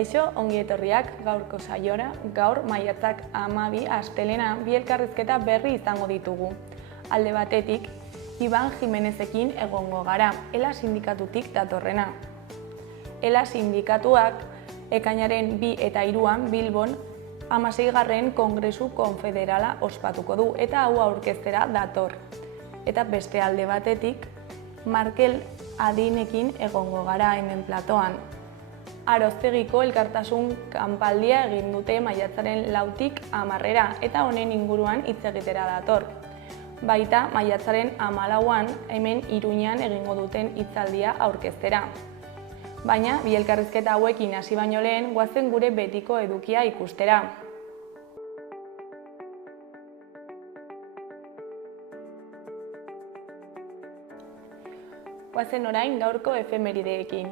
Kaixo, ongi etorriak gaurko saiora, gaur maiatzak 12 astelena bi elkarrizketa berri izango ditugu. Alde batetik, Iban Jimenezekin egongo gara, ELA sindikatutik datorrena. ELA sindikatuak ekainaren 2 eta 3an Bilbon 16. Kongresu Konfederala ospatuko du eta hau aurkeztera dator. Eta beste alde batetik, Markel Adinekin egongo gara hemen platoan. Aroztegiko elkartasun kanpaldia egin dute maiatzaren 4tik 10 eta honen inguruan hitz egitera dator. Baita maiatzaren 14an hemen Iruñan egingo duten hitzaldia aurkeztera. Baina bi elkarrizketa hauekin hasi baino lehen goazen gure betiko edukia ikustera. Goazen orain gaurko efemerideekin.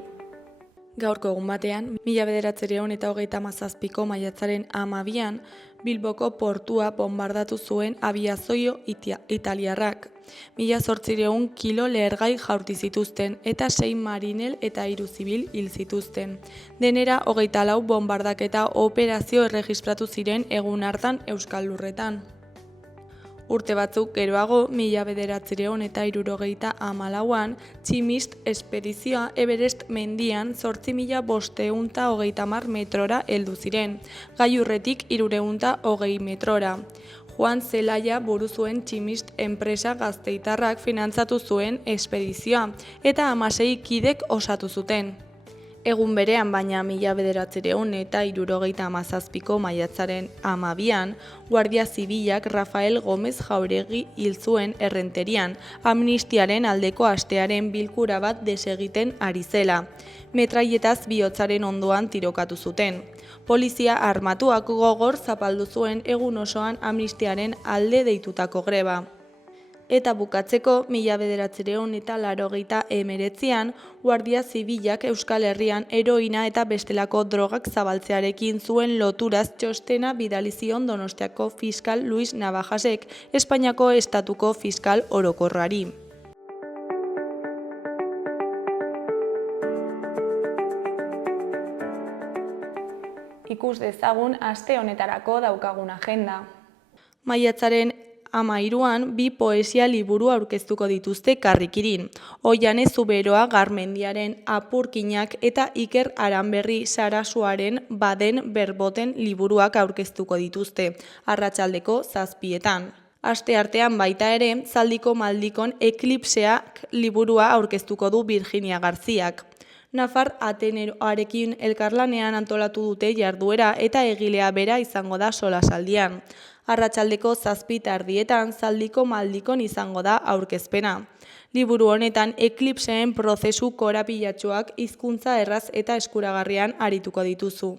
Gaurko egun batean, 1937ko maiatzaren 12an, Bilboko portua bombardatu zuen abiazio italiarrak. 1800 kilo lehergai jaurti zituzten eta 6 marinel eta 3 zibil hil zituzten. Denera 24 bombardaketa operazio erregistratu ziren egun hartan Euskal Lurretan. Urte batzuk geroago, 1974an, Tximist espedizioa Everest mendian 8.530 metrora heldu ziren, gailurretik 320 metrora. Juan Zelaia buru zuen Tximist enpresa gazteitarrak finantzatu zuen espedizioa eta 16 kidek osatu zuten. Egun berean baina 1977ko maiatzaren 12an, Guardia Zibilak Rafael Gómez Jauregi hil zuen Errenterian, amnistiaren aldeko astearen bilkura bat desegiten ari zela. Metraietaz bihotzaren ondoan tirokatu zuten. Polizia armatuak gogor zapaldu zuen egun osoan amnistiaren alde deitutako greba. Eta bukatzeko, 1989an, Guardia Zibilak Euskal Herrian heroina eta bestelako drogak zabaltzearekin zuen loturaz txostena bidali zion Donostiako fiskal Luis Navajasek, Espainiako estatuko fiskal orokorrari. Ikus dezagun aste honetarako daukagun agenda. Maiatzaren 13an, 2 poesia liburu aurkeztuko dituzte Karrikirin. Oiane Zuberoa Garmendiaren Apurkinak eta Iker Aranberri Sarasuaren Baden Berboten liburuak aurkeztuko dituzte, arratsaldeko 7etan. Asteartean baita ere, Zaldiko Maldikon Eklipseak liburua aurkeztuko du Virginia Garziak. Nafar Ateneroarekin elkarlanean antolatu dute jarduera eta egilea bera izango da solasaldian. Arratsaldeko 7:30 Zaldiko Maldikon izango da aurkezpena. Liburu honetan eklipseen prozesu korapilatsuak hizkuntza erraz eta eskuragarrian arituko dituzu.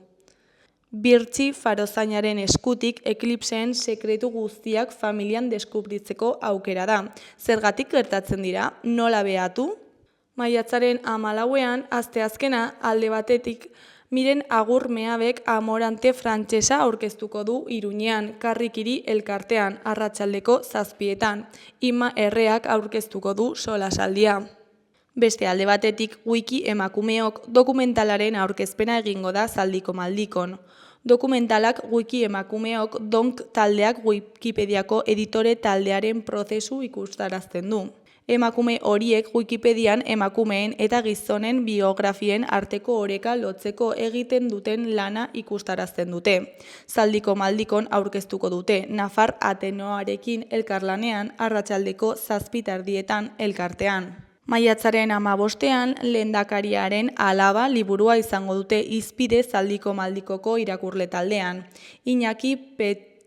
Birtzi Farozainaren eskutik eklipseen sekretu guztiak familian deskubritzeko aukera da. Zergatik gertatzen dira? Nola behatu? Maiatzaren 14an, asteazkena, alde batetik, Miren Agurmeabek Amorante frantsesa aurkeztuko du Iruñean, Karrikiri elkartean, arratsaldeko 7etan. Ima Erreak aurkeztuko du solasaldia. Beste alde batetik, Wiki emakumeok dokumentalaren aurkezpena egingo da Zaldiko Maldikon. Dokumentalak Wiki emakumeok donk taldeak Wikipediako editore taldearen prozesu ikustarazten du. Emakume horiek Wikipedian emakumeen eta gizonen biografien arteko oreka lotzeko egiten duten lana ikustarazten dute. Zaldiko Maldikon aurkeztuko dute Nafar Ateneroarekin elkarlanean arratsaldeko 7:30 elkartean. Maiatzaren 15ean Lehendakariaren alaba liburua izango dute hizpide Zaldiko Maldikoko irakurle taldean. Iñaki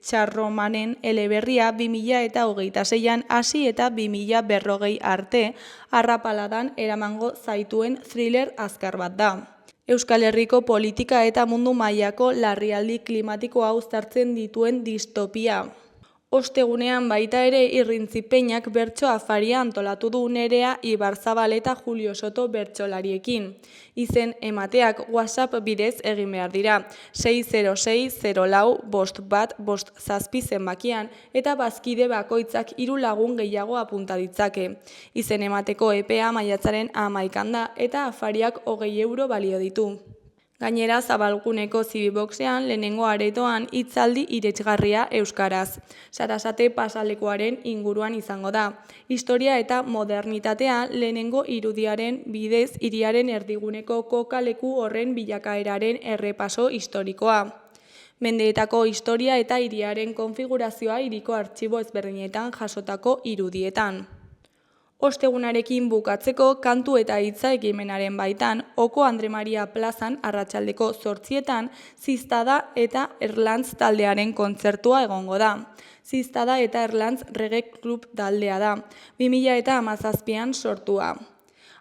Txarromanen eleberria 2026an hasi eta 2040 arte arrapaladan eramango zaituen thriller azkar bat da. Euskal Herriko politika eta mundu mailako larrialdi klimatikoa uztartzen dituen distopia. Ostegunean baita ere Irrintzipeñak bertso afaria antolatu du Nerea Ibarzabal eta Julio Soto bertsolariekin. Izen emateak WhatsApp bidez egin behar dira, 606-04-51-57 zenbakian eta bazkide bakoitzak 3 lagun gehiago apunta ditzake. Izen emateko epea maiatzaren 11an da eta afariak €20 balio ditu. Gainera, Zabalguneko Zibiboxean lehenengo aretoan hitzaldi iretsgarria euskaraz. Sarasate pasalekuaren inguruan izango da. Historia eta modernitatea lehenengo irudiaren bidez hiriaren erdiguneko kokaleku horren bilakaeraren errepaso historikoa. Mendeetako historia eta hiriaren konfigurazioa hiriko artxibo ezberdinetan jasotako irudietan. Ostegunarekin bukatzeko kantu eta hitza ekimenaren baitan, Oko Andre Maria plazan arratsaldeko 8etan Ziztada eta Erlantz taldearen kontzertua egongo da. Ziztada eta Erlantz Reggae Club taldea da, 2017an sortua.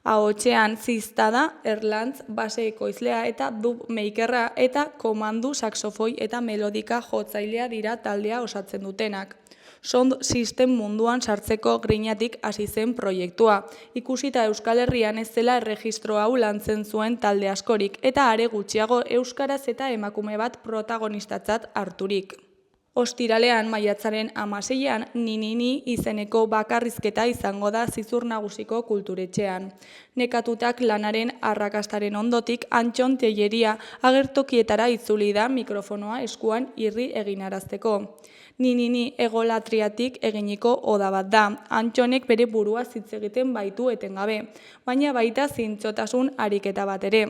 Ahotsean Ziztada, Erlantz base ekoizlea eta dub makerra eta komandu saxofoi eta melodika jotzailea dira taldea osatzen dutenak. Sound System munduan sartzeko grinatik hasi zen proiektua. Ikusita Euskal Herrian ez zela erregistro hau lantzen zuen talde askorik eta are gutxiago euskaraz eta emakume bat protagonistatzat harturik. Ostiralean maiatzaren 16an Ni izeneko bakarrizketa izango da Zizur Nagusiko kulturetxean. Nekatutak lanaren arrakastaren ondotik Antxon Telleria agertokietara itzuli da mikrofonoa eskuan irri eginarazteko. Ni egolatriatik eginiko oda bat da. Antxonek bere burua hitz egiten baitu etengabe, baina baita zintzotasun ariketa bat ere.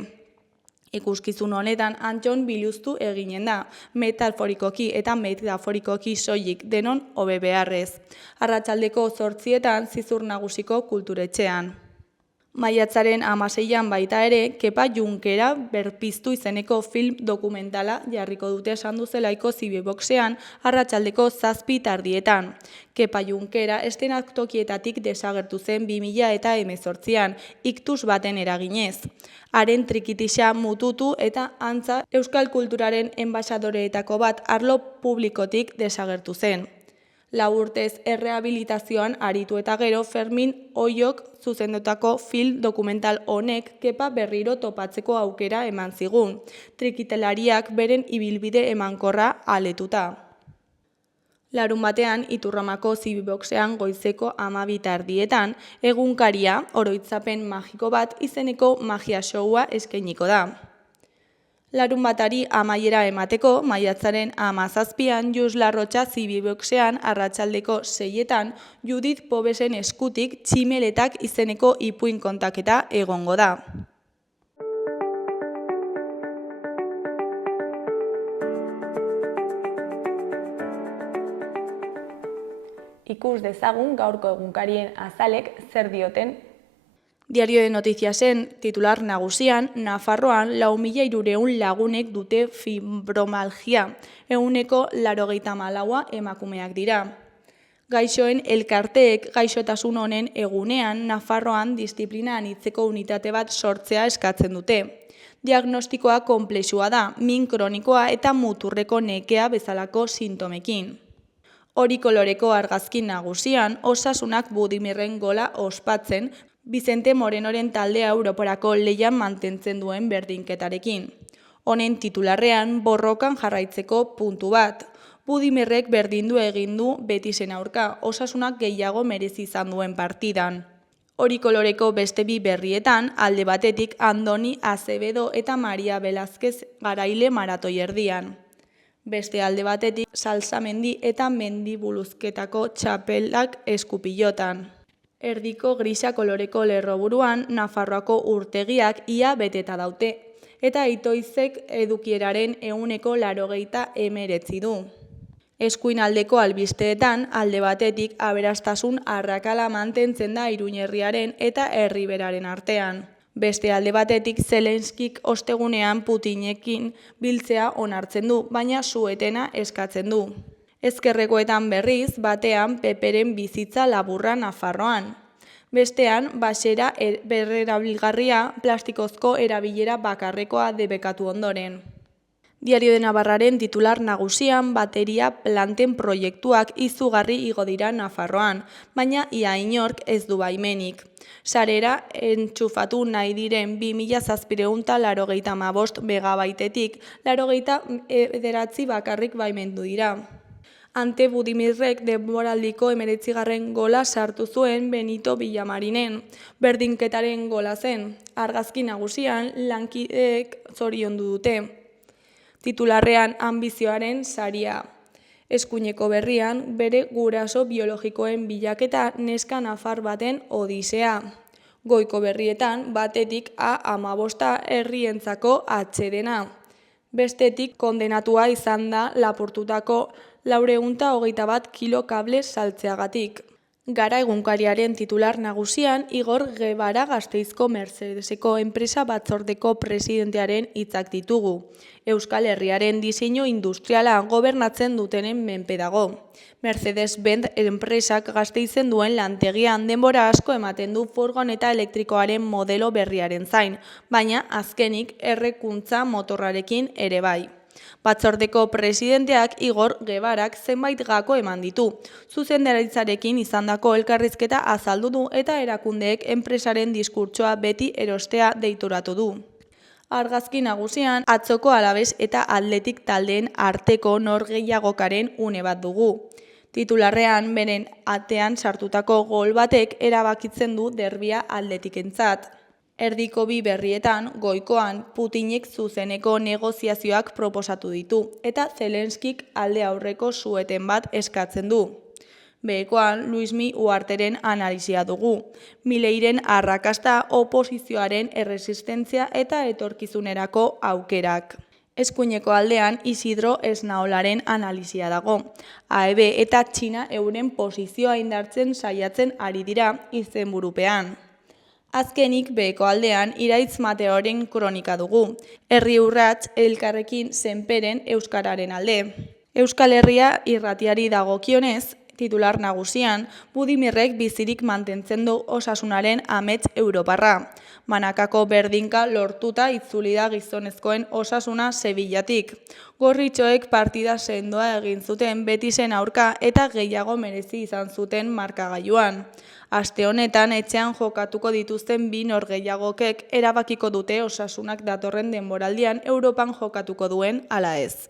Ikuskizun honetan Antxon biluztu eginen da, metaforikoki eta metaforikoki soilik denon hobe beharrez. Arratsaldeko 8etan Zizur Nagusiko kulturetxean. Maiatzaren 16an baita ere, Kepa Junkera berpiztu izeneko film dokumentala jarriko dute Sanduzelaiko Zibiboxean arratsaldeko 7 Kepa Junkera eszenatokietatik desagertu zen 2018an, iktus baten eraginez. Haren trikitixa mututu eta antza euskal kulturaren enbaxadoreetako bat arlo publikotik desagertu zen. 4 urtez errehabilitazioan aritu eta gero Fermin Oiok zuzendutako film dokumental honek Kepa berriro topatzeko aukera eman zigun, trikitelariak beren ibilbide emankorra aletuta. Larunbatean Iturramako Zibiboxean goizeko 12 egunkaria oroitzapen magiko bat izeneko magia showa eskainiko da. Larunbatari amaiera emateko, maiatzaren 17an Jus Larrotxa Zibiboxean arratsaldeko 6etan Judith Pobesen eskutik Tximeletak izeneko ipuin kontaketa egongo da. Ikus dezagun gaurko egunkarien azalek zer dioten. Diario de Notiziasen titular nagusian, Nafarroan 4.300 lagunek dute fibromalgia, 84% emakumeak dira. Gaixoen elkarteek gaixotasun honen egunean Nafarroan disiplina anitzeko unitate bat sortzea eskatzen dute. Diagnostikoa konplexua da, min kronikoa eta muturreko nekea bezalako sintomekin. Hori koloreko argazki nagusian, Osasunak Budimirren gola ospatzen, Vicente Morenoren taldea Europarako lehian mantentzen duen berdinketarekin. Honen titularrean borrokan jarraitzeko puntu bat. Budimirrek berdindu egin du Betisen aurka, Osasunak gehiago merezi izan duen partidan. Hori koloreko beste bi berrietan, alde batetik Andoni Azevedo eta Maria Velázquez garaile maratoi erdian. Beste alde batetik Salsamendi eta Mendibuluzketako txapelak eskupilotan. Erdiko grisa koloreko lerroburuan Nafarroako urtegiak ia beteta daute, eta Itoizek edukieraren 80% du. Eskuinaldeko albisteetan, alde batetik aberastasun arrakala mantentzen da Iruñerriaren eta Erriberaren artean. Beste alde batetik Zelenskik ostegunean Putinekin biltzea onartzen du, baina su-etena eskatzen du. Ezkerrekoetan berriz, batean Peperen bizitza laburra Nafarroan. Bestean, basera berrerabilgarria plastikozko erabilera bakarrekoa debekatu ondoren. Diario de Navarraren titular nagusian bateria planten proiektuak izugarri igo dira Nafarroan, baina ia inork ez du baimenik. Sarera entxufatu nahi diren 2785 megabaitetik 89 bakarrik baimendu dira. Ante Budimirrek denboraldiko 19. gola sartu zuen Benito Villamarinen, berdinketaren gola zen. Argazki nagusian lankideek zoriondu dute. Titularrean Anbizioaren saria. Eskuineko berrian bere guraso biologikoen bilaketa neska nafar baten odisea. Goiko berrietan batetik A15 herrientzako atsedena. Bestetik kondenatua izan da lapurtutako 421 kilo kable saltzeagatik. Gara egunkariaren titular nagusian Igor Guevara Gasteizko Mercedeseko enpresa batzordeko presidentearen hitzak ditugu. Euskal Herriaren diseinu industriala gobernatzen dutenen menpe dago. Mercedes-Benz enpresak Gasteizen duen lantegian denbora asko ematen du furgoneta elektrikoaren modelo berriaren zain, baina azkenik errekuntza motorrarekin ere bai. Batzordeko presidenteak Igor Guevarak zenbait gako eman ditu. Zuzendaritzarekin izandako elkarrizketa azaldu du eta erakundeek enpresaren diskurtsoa beti erostea deitoratu du. Argazki nagusian atzoko Alabes eta Atletik taldeen arteko norgehiagokaren une bat dugu. Titularrean beren atean sartutako gol batek erabakitzen du derbia Atletikentzat. Erdiko bi berrietan, goikoan, Putinek zuzeneko negoziazioak proposatu ditu, eta Zelenskik alde aurreko sueten bat eskatzen du. Behekoan, Luismi Uharteren analisia dugu. Mileiren arrakasta, oposizioaren erresistentzia eta etorkizunerako aukerak. Eskuineko aldean Isidro Esnaolaren analisia dago. AEB eta Txina euren posizioa indartzen saiatzen ari dira izenburupean. Azkenik beheko aldean Iraitz Mateoren kronika dugu. Herri urrats elkarrekin zenperen euskararen alde. Euskal Herria irratiari dagokionez, titular nagusian, Budimirrek bizirik mantentzen du osasunaren amets europarra. Manakako berdinka lortuta itzuli da gizonezkoen osasuna Sevillatik. Gorritxoek partida sendoa egin zuten Betisen aurka eta gehiago merezi izan zuten markagailuan. Aste honetan etxean jokatuko dituzten bi norgehiagokek erabakiko dute osasunak datorren denboraldian Europan jokatuko duen ala ez.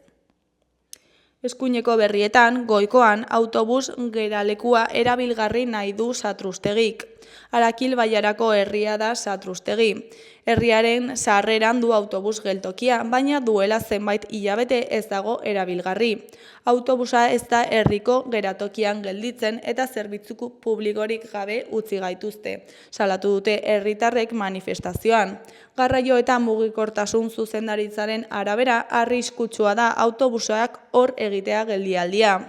Eskuineko berrietan, goikoan, autobus geralekua erabilgarri nahi du Satrustegik. Arakil Baiarako herria da Satrustegi. Herriaren sarreran du autobus geltokia, baina duela zenbait hilabete ez dago erabilgarri. Autobusa ez da herriko geratokian gelditzen eta zerbitzuko publikorik gabe utzi gaituzte. Salatu dute herritarrek manifestazioan. Garraio eta mugikortasun zuzendaritzaren arabera arriskutsua da autobusak hor egitea geldialdia.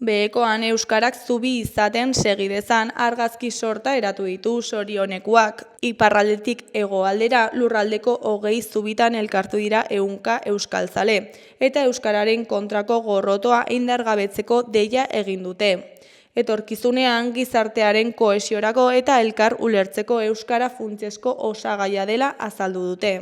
Behekoan euskarak zubi izaten segidezan argazki sorta eratu ditu sorionekuak. Iparraldetik hegoaldera lurraldeko 20 zubitan elkartu dira 100 euskaltzale, eta euskararen kontrako gorrotoa indargabetzeko deia egin dute. Etorkizunean gizartearen kohesiorako eta elkar ulertzeko euskara funtsezko osagaia dela azaldu dute.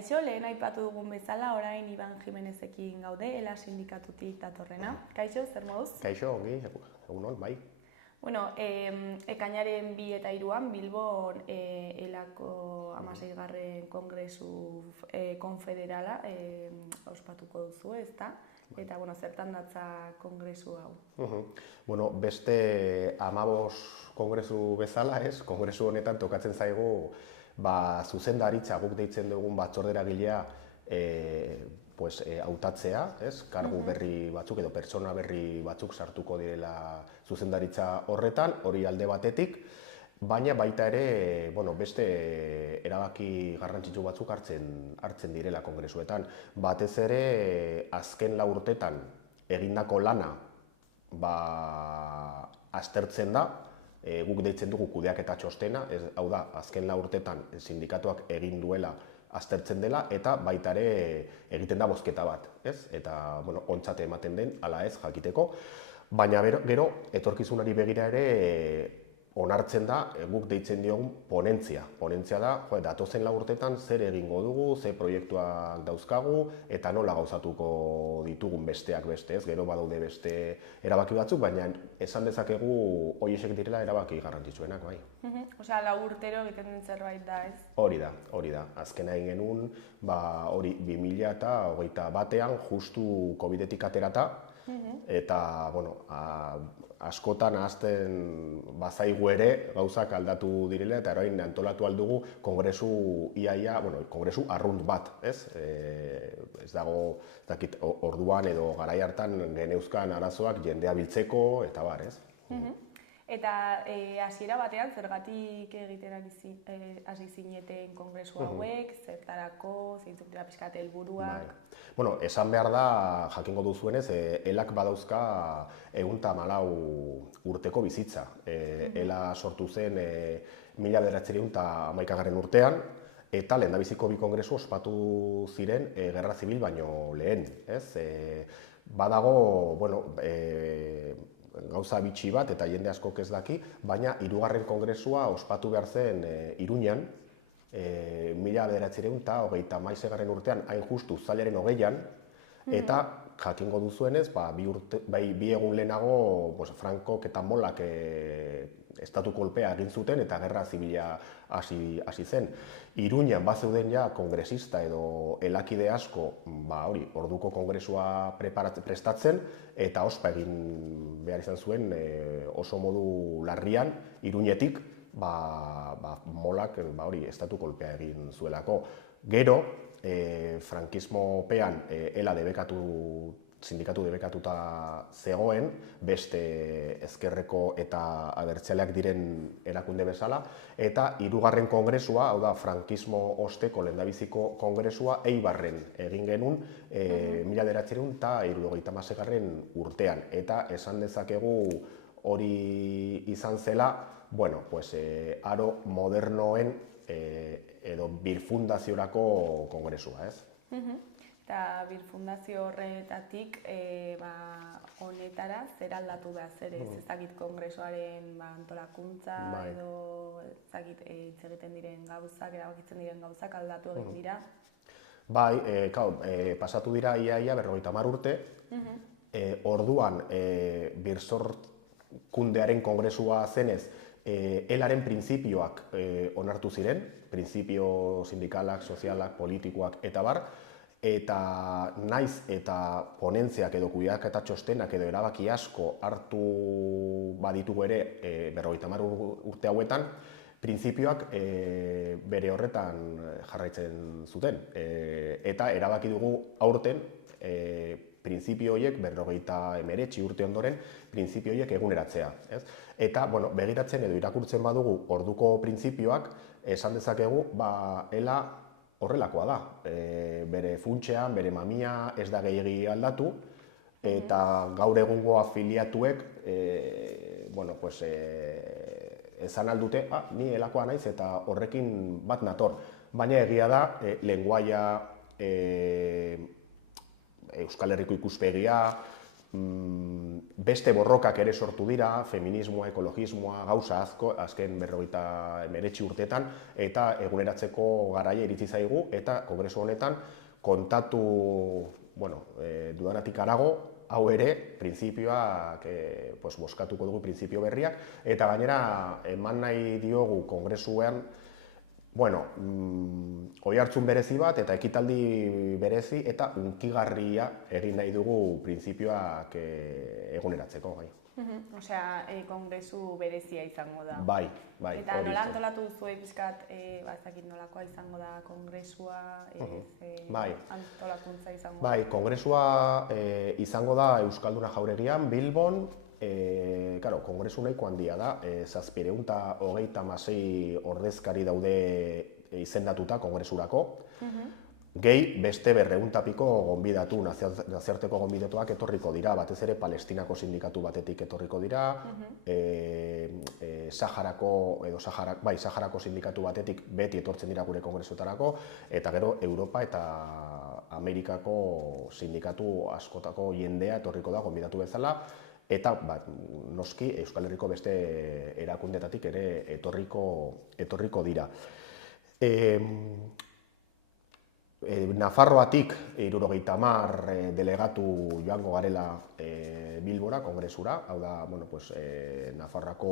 Kaixo, lehen aipatu dugun bezala, orain Iban Jimenezekin gaude, ELA sindikatutik datorrena. Kaixo, zer moduz? Kaixo, ongi, egunon, bai. Bueno, ekainaren 2 eta 3an Bilbon ELAko 16. Kongresu konfederala ospatuko duzu, ezta? Eta, zertan datza kongresu hau? Bueno, beste 15 kongresu bezala, ez? Kongresu honetan tokatzen zaigu zuzendaritza guk deitzen dugun batzorderagilea hautatzea, kargu berri batzuk edo pertsona berri batzuk sartuko direla zuzendaritza horretan, hori alde batetik, baina baita ere beste erabaki garrantzitsu batzuk hartzen direla kongresuetan. Batez ere azken 4 urtetan egindako lana aztertzen da, guk deitzen dugu kudeaketa txostena, hau da, azken 4 urtetan sindikatuak egin duela aztertzen dela, eta baita ere egiten da bozketa bat, eta ontzat ematen den, ala ez, jakiteko. Baina gero, etorkizunari begira ere onartzen da, guk deitzen diogun ponentzia. Ponentzia da, datozen 4 urtetan zer egingo dugu, ze proiektuak dauzkagu, eta nola gauzatuko ditugun besteak beste, ez? Gero badaude beste erabaki batzuk, baina esan dezakegu horiek direla erabaki garrantzitsuenak, bai. Osea, 4 urtero egiten den zerbait da, ez? Hori da. Azkena egin genuen, hori 2021an, justu COVID-etik aterata, eta, askotan ahazten bazaigu ere gauzak aldatu direla eta orain antolatu aldugu kongresu kongresu arrunt bat, ez? Ez dago, orduan edo garai hartan geneuzkan arazoak jendea biltzeko eta bar, ez? Eta hasiera batean zergatik egiten hasi zineten kongresu hauek, zertarako, zeintzuk dira pixka bat helburuak? Esan behar da, jakingo duzuenez, ELAk badauzka 114 urteko bizitza. ELA sortu zen 1911 urtean, eta lehendabiziko 2 kongresu ospatu ziren Gerra Zibil baino lehen. Badago, gauza bitxi bat eta jende askok ez daki, baina 3. kongresua ospatu behar zen Iruñan, 1931 urtean, hain justu uztailaren 20an, eta jakingo duzuenez, 2 egun lehenago Frankok eta Molak estatu kolpea egin zuten eta gerra zibila hasi zen. Iruñan bazeuden ja kongresista edo elakide asko orduko kongresua prestatzen eta ospa egin behar izan zuen oso modu larrian Iruñetik Molak estatu kolpea egin zuelako. Gero, frankismopean ELA sindikatu debekatuta zegoen, beste ezkerreko eta abertzaleak diren erakunde bezala, eta 3. kongresua, hau da, frankismo osteko lehendabiziko kongresua Eibarren egin genuen 1976 urtean. Eta esan dezakegu hori izan zela, aro modernoen edo birfundaziorako kongresua, ez? Eta birfundazio horretatik honetara zer aldatu da, zer ezagit kongresuaren antolakuntza edo ezagit hitz egiten diren gauzak, erabakitzen diren gauzak aldatu egin dira? Bai, pasatu dira ia 50 urte, orduan birsorkundearen kongresua zenez, ELAren printzipioak onartu ziren, printzipio sindikalak, sozialak, politikoak eta bar, eta naiz eta ponentziak edo kudeaketa txostenak edo erabaki asko hartu baditugu ere 50 urte hauetan, printzipioak bere horretan jarraitzen zuten. Eta erabaki dugu aurten printzipio horiek 59 urte ondoren printzipio horiek eguneratzea. Eta begiratzen edo irakurtzen badugu orduko printzipioak, esan dezakegu ELA horrelakoa da. Bere funtsean, bere mamia ez da gehiegi aldatu, eta gaur egungo afiliatuek esan aldute, ni ELakoa naiz eta horrekin bat nator. Baina egia da, lenguaia, Euskal Herriko ikuspegia, beste borrokak ere sortu dira, feminismoa, ekologismoa, gauza asko, azken 59 urtetan, eta eguneratzeko garaia iritsi zaigu, eta kongresu honetan kontatu, dudanatik harago, hau ere, printzipioak, bozkatuko dugu printzipio berriak, eta gainera eman nahi diogu kongresuan, oihartzun berezi bat eta ekitaldi berezi eta hunkigarria egin nahi dugu printzipioak eguneratzeko. Osea, kongresu berezia izango da. Bai. Eta nola antolatu duzue pixkat, ez dakit nolakoa izango da kongresua, antolakuntza izango da? Bai, kongresua izango da Euskalduna Jauregian, Bilbon, kongresu nahiko handia da, 736 ordezkari daude izendatuta kongresurako. Gehi, beste 200 piko gonbidatu, nazioarteko gonbidatuak etorriko dira, batez ere Palestinako sindikatu batetik etorriko dira, Saharako sindikatu batetik beti etortzen dira gure kongresuetarako, eta gero Europa eta Amerikako sindikatu askotako jendea etorriko da gonbidatu bezala, eta noski Euskal Herriko beste erakundetatik ere etorriko dira. Nafarroatik 70 delegatu joango garela Bilbora, kongresura, hau da, Nafarroako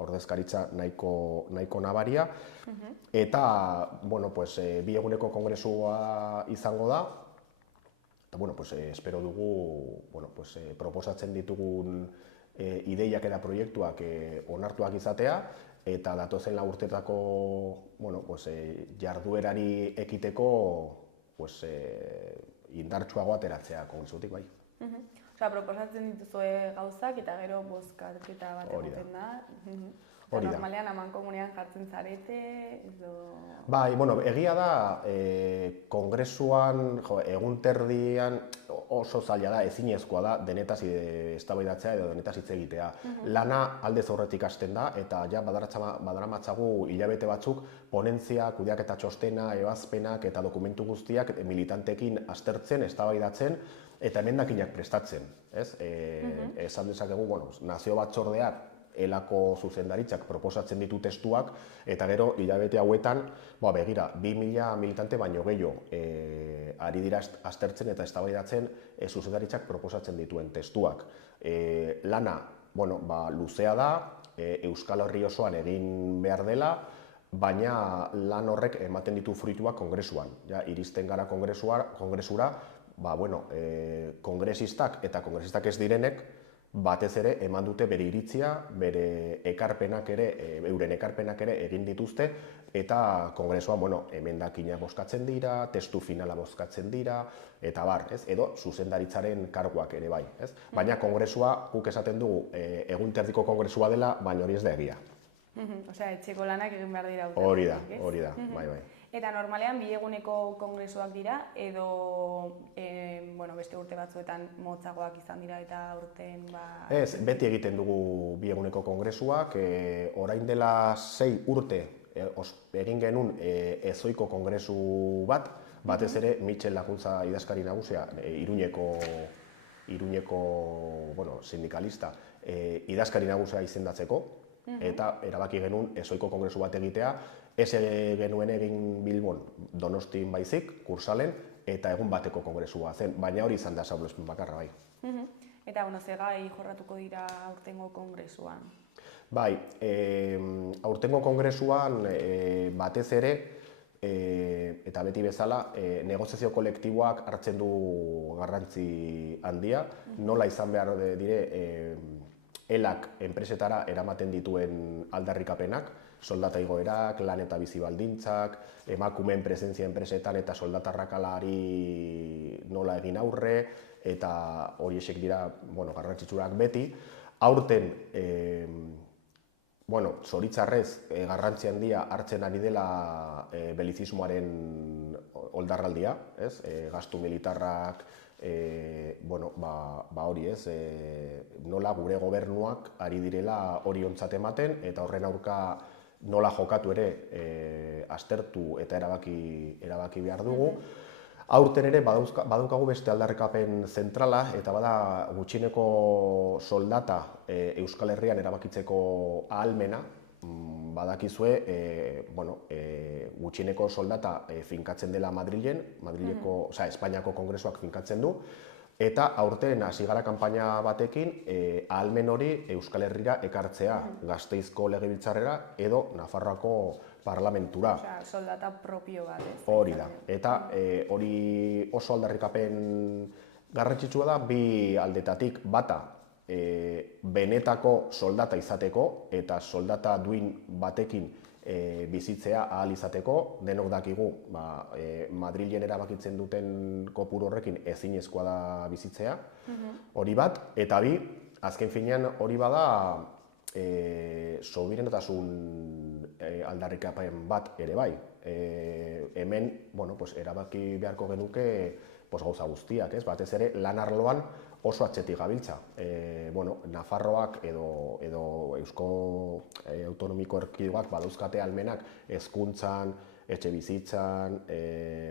ordezkaritza nahiko nabaria, eta, bi eguneko kongresua izango da, eta, espero dugu, proposatzen ditugun ideiak eta proiektuak onartuak izatea, eta datozen urteetako jarduerari ekiteko indartsuago ateratzea kongresutik, bai. Osea, proposatzen dituzue gauzak eta gero bozkaketa bat egoten da. Eta normalean amankomunean jartzen zarete, edo... Bai, egia da, kongresuan, egun terdian oso zaila da, ezinezkoa da, denetaz eztabaidatzea edo denetaz hitz egitea. Lana aldez aurretik hasten da, eta ja badaramatzagu hilabete batzuk ponentzia, kudeaketa txostena, ebazpenak eta dokumentu guztiak militantekin aztertzen, eztabaidatzen, eta emendakinak prestatzen. Esan dezakegu, nazio batzordeak elako zuzendaritzak proposatzen ditu testuak, eta gero hilabete hauetan, begira, 2000 militante baino gehiago ari dira aztertzen eta eztabaidatzen zuzendaritzak proposatzen dituen testuak. Lana, luzea da, Euskal Herri osoan egin behar dela, baina lan horrek ematen ditu fruituak kongresuan. Iristen gara kongresura, kongresistak eta kongresistak ez direnek, batez ere eman dute bere iritzia, bere ekarpenak ere, euren ekarpenak ere egin dituzte, eta kongresuan, emendakina bozkatzen dira, testu finala bozkatzen dira, eta edo zuzendaritzaren karguak ere bai. Baina kongresua, guk esaten dugu, egun terdiko kongresua dela, baina hori ez da egia. Osea, etxeko lanak egin behar dira. Hori da, bai. Eta normalean bi eguneko kongresuak dira, edo beste urte batzuetan motzagoak izan dira eta urten... Ez, beti egiten dugu bi eguneko kongresuak, orain dela 6 urte egin genuen ezoiko kongresu bat, batez ere Mitxel Laguntza idazkari nagusia, Iruñeko sindikalista, idazkari nagusia izendatzeko, eta erabaki genuen ezoiko kongresu bat egitea, ez genuen egin Bilbon Donostin baizik, Kursalen, eta egun bateko kongresua zen, baina hori izan da salbuespen bakarra bai. Eta, ze gai jorratuko dira aurtengo kongresuan? Bai, aurtengo kongresuan batez ere, eta beti bezala, negoziazio kolektiboak hartzen du garrantzi handia, nola izan behar dire elak enpresetara eramaten dituen aldarrikapenak, soldata igoerak, lan eta bizi baldintzak, emakumeen presentzia enpresetan eta soldata arrakalari nola egin aurre, eta horiexek dira garrantzitsuak beti. Aurten, zoritzarrez, garrantzi handia hartzen ari dela belizismoaren oldarraldia, gastu militarrak, hori ez, nola gure gobernuak ari direla hori ontzat ematen, eta horren aurka nola jokatu ere aztertu eta erabaki behar dugu. Aurten ere badaukagu beste aldarrikapen zentrala, eta bada gutxieneko soldata Euskal Herrian erabakitzeko ahalmena, badakizue, gutxieneko soldata finkatzen dela Madrilen, Espainiako kongresuak finkatzen du, eta aurten hasi gara kanpaina batekin ahalmen hori Euskal Herrira ekartzea, Gasteizko legebiltzarrera edo Nafarroako parlamentura. Osea, soldata propio bat. Hori da, eta hori oso aldarrikapen garrantzitsua da bi aldetatik, bata benetako soldata izateko eta soldata duin batekin bizitzea ahal izateko, denok dakigu Madrilen erabakitzen duten kopuru horrekin ezinezkoa da bizitzea, hori bat, eta bi, azken finean hori bada subiranotasun aldarrikapen bat ere bai. Hemen erabaki beharko genuke gauza guztiak, batez ere lan arloan oso atzetik gabiltza. Nafarroak edo Eusko Autonomiko Erkidegoak badauzkate ahalmenak hezkuntzan, etxebizitzan,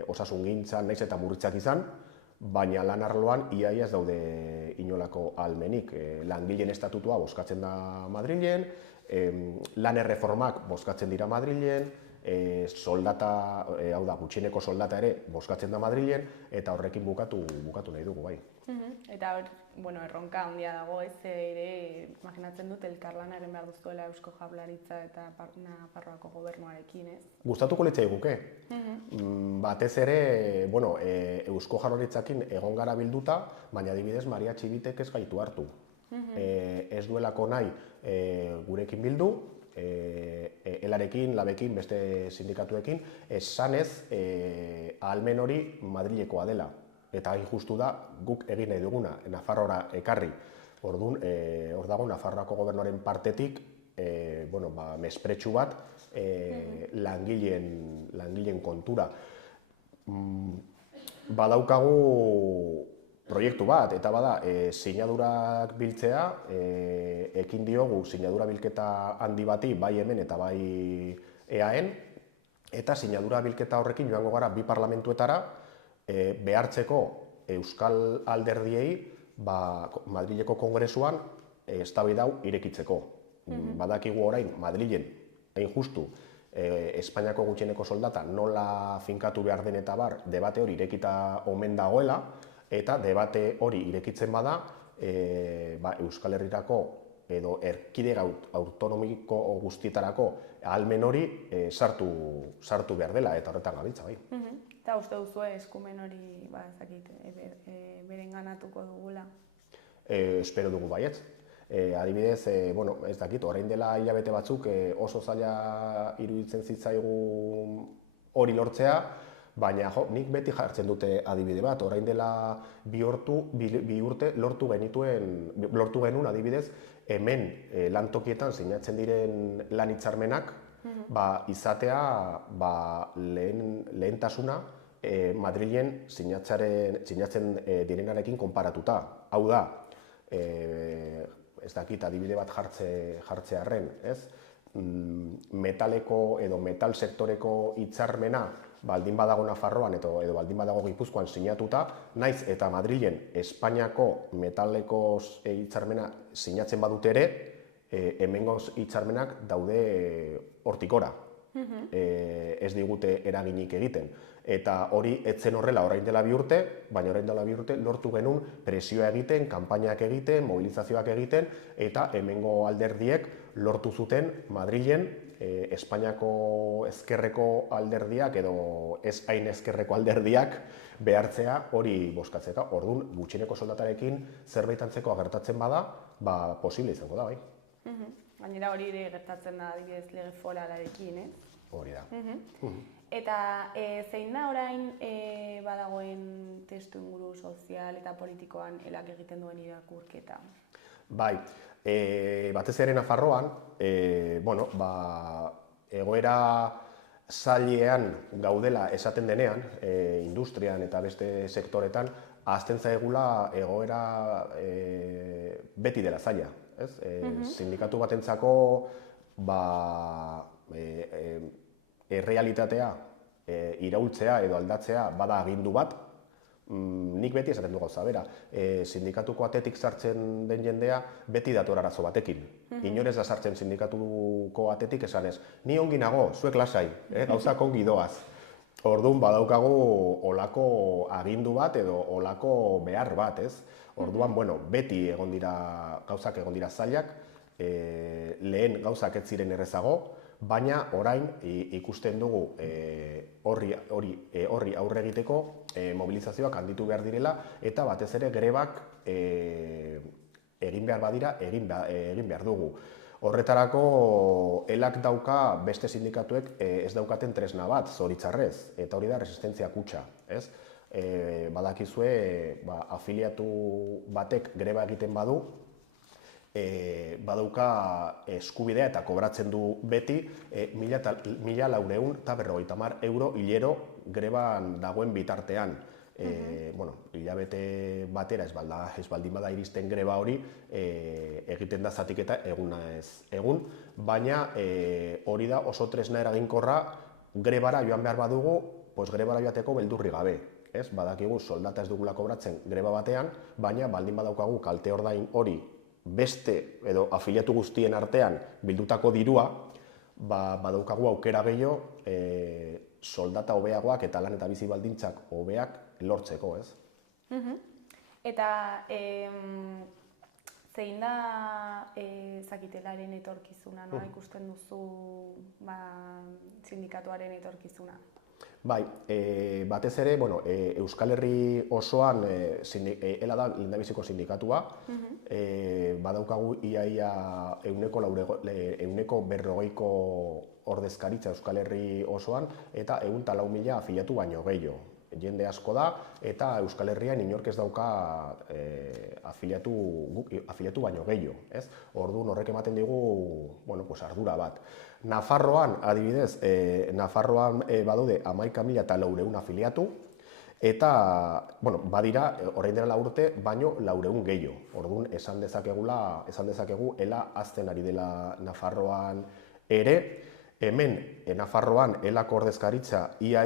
osasungintzan, nahiz eta murritzak izan, baina lan arloan iaia ez daude inolako ahalmenik. Langileen estatutua bozkatzen da Madrilen, lan erreformak bozkatzen dira Madrilen, soldata, hau da, gutxieneko soldata ere bozkatzen da Madrilen, eta horrekin bukatu nahi dugu, bai. Eta hor, erronka handia dago, ez ere, imaginatzen dut, elkarlanaren behar duzuela Eusko Jaurlaritza eta Nafarroako gobernuarekin, ez? Gustatuko litzaiguke. Batez ere, Eusko Jaurlaritzakin egon gara bilduta, baina adibidez Maria Txibitek ez gaitu hartu. Ez duelako nahi gurekin bildu, elarekin, labekin, beste sindikatuekin, esanez ahalmen hori Madrilekoa dela. Eta hain justu da guk egin nahi duguna, Nafarroara ekarri. Orduan, hor dago Nafarroako gobernuaren partetik mespretxu bat langileen kontura. Badaukagu proiektu bat, eta bada, sinadurak biltzea, ekin diogu sinadura bilketa handi bati, bai hemen eta bai EAen, eta sinadura bilketa horrekin joango gara bi parlamentuetara, behartzeko euskal alderdiei Madrileko kongresuan eztabaida hau irekitzeko. Badakigu orain Madrilen, hain justu, Espainiako gutxieneko soldata nola finkatu behar den eta bar, debate hori irekita omen dagoela, eta debate hori irekitzen bada, Euskal Herrirako edo erkidega autonomiko guztietarako ahalmen hori sartu behar dela, eta horretan gabiltza, bai. Eta uste duzu eskumen hori, beren ganatuko dugula? Espero dugu baietz. Adibidez, ez dakit, orain dela hilabete batzuk oso zaila iruditzen zitzaigun hori lortzea, baina nik beti jartzen dute adibide bat. Orain dela bi urte lortu genuen adibidez, hemen lantokietan sinatzen diren lan hitzarmenak, izatea lehentasuna Madrilen sinatzen direnarekin konparatuta. Hau da, ez dakit, adibide bat jartzearren, ez? Metaleko edo metal sektoreko hitzarmena baldin badago Nafarroan edo baldin badago Gipuzkoan sinatuta, naiz eta Madrilen Espainiako metaleko hitzarmena sinatzen badute ere, hemengo hitzarmenak daude hortikora. Ez digute eraginik egiten. Eta hori etzen horrela orain dela bi urte, baina orain dela bi urte lortu genuen presioa egiten, kanpainak egiten, mobilizazioak egiten, eta hemengo alderdiek lortu zuten Madrilen Espainiako ezkerreko alderdiak edo ez hain ezkerreko alderdiak behartzea hori bozkatzeka. Orduan, gutxieneko soldatarekin zerbait antzeko gertatzen bada, posible izango da, bai. Gainera hori ere gertatzen da adibidez lege foralarekin, ez? Hori da. Eta zein da orain badagoen testu inguru sozial eta politikoan elak egiten duen irakurketa? Bai, batez ere Nafarroan, egoera zailean gaudela esaten denean, industrian eta beste sektoretan, ahazten zaigula egoera beti dela zaila. Sindikatu batentzako errealitatea iraultzea edo aldatzea bada agindu bat, nik beti esaten du gauza bera. Sindikatuko atetik sartzen den jendea beti dator arazo batekin. Inorez da sartzen sindikatuko atetik esanez, ni ongi nago, zuek lasai, gauzak ongi doaz. Orduan badaukagu olako agindu bat edo olako behar bat, ez? Orduan, beti gauzak egon dira zailak, lehen gauzak ez ziren errezago, baina orain ikusten dugu horri aurre egiteko mobilizazioak handitu behar direla eta batez ere grebak egin behar badira, egin behar dugu. Horretarako elak dauka beste sindikatuek ez daukaten tresna bat, zoritzarrez, eta hori da resistentzia kutxa, ez? Badakizue, afiliatu batek greba egiten badu, badauka eskubidea eta kobratzen du beti 1.450 euro hilero greban dagoen bitartean. Hilabete batera ez baldin bada iristen greba hori egiten da zatiketa eguna ez egun, baina hori da oso tresna eraginkorra grebara joan behar badugu, grebara joateko beldurri gabe. ez? Badakigu soldata ez dugula kobratzen greba batean, baina baldin badaukagu kalte ordain hori beste edo afiliatu guztien artean bildutako dirua, badaukagu aukera gehiago soldata hobeagoak eta lan eta bizi baldintzak hobeak lortzeko, ez? Eta zein da zakitelaren etorkizuna, nola ikusten duzu sindikatuaren etorkizuna? Bai, batez ere, Euskal Herri osoan ELA da lehendabiziko sindikatua, badaukagu iaia 140ko ordezkaritza Euskal Herri osoan, eta 104.000 afiliatu baino gehiago. Jende asko da, eta Euskal Herrian inork ez dauka afiliatu baino gehiago. Orduan horrek ematen digu ardura bat. Nafarroan, adibidez, Nafarroan badaude 11.400 afiliatu, eta badira, orain dela urte, baino 400 gehiago. Orduan, esan dezakegu ELA hazten ari dela Nafarroan ere. Hemen, Nafarroan, ELAko ordezkaritza ia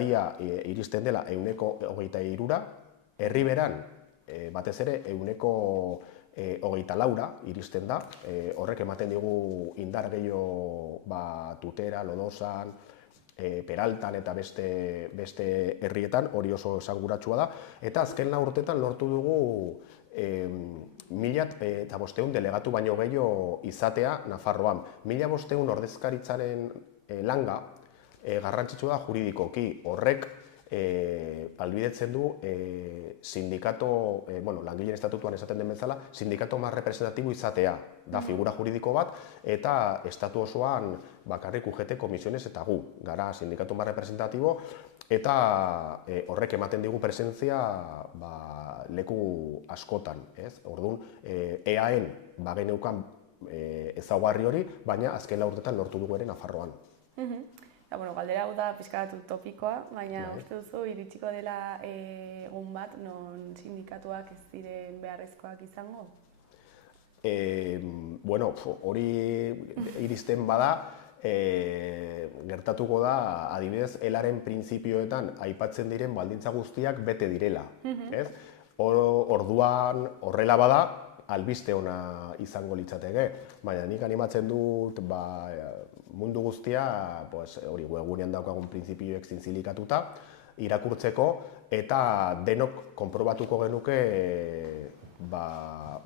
iristen dela 123ra, Erriberan, batez ere, 124ra iristen da, horrek ematen digu indar gehiago Tutera, Lodosan, Peraltan eta beste herrietan, hori oso esanguratsua da, eta azken urtetan lortu dugu 1.500 delegatu baino gehiago izatea Nafarroan. 1.500 ordezkaritzaren langa garrantzitsua da juridikoki, horrek ahalbidetzen du sindikato, langileen estatutuan esaten den bezala, sindikato más representatibo izatea, da figura juridiko bat, eta estatu osoan bakarrik UGT komisiones eta gu, gara sindikato más representatibo, eta horrek ematen digu presentzia leku askotan, ez? Orduan, EAen bageneukan ezaugarri hori, baina azken urtetan lortu dugu ere Nafarroan. Galdera hau da pixka bat utopikoa, baina uste duzu iritsiko dela egun bat non sindikatuak ez diren beharrezkoak izango? Hori iristen bada, gertatuko da, adibidez, ELAren printzipioetan aipatzen diren baldintza guztiak bete direla. Orduan horrela bada, albiste ona izango litzateke, baina nik animatzen dut mundu guztia, hori webgunean daukagun printzipioek zintzilikatuta, irakurtzeko, eta denok konprobatuko genuke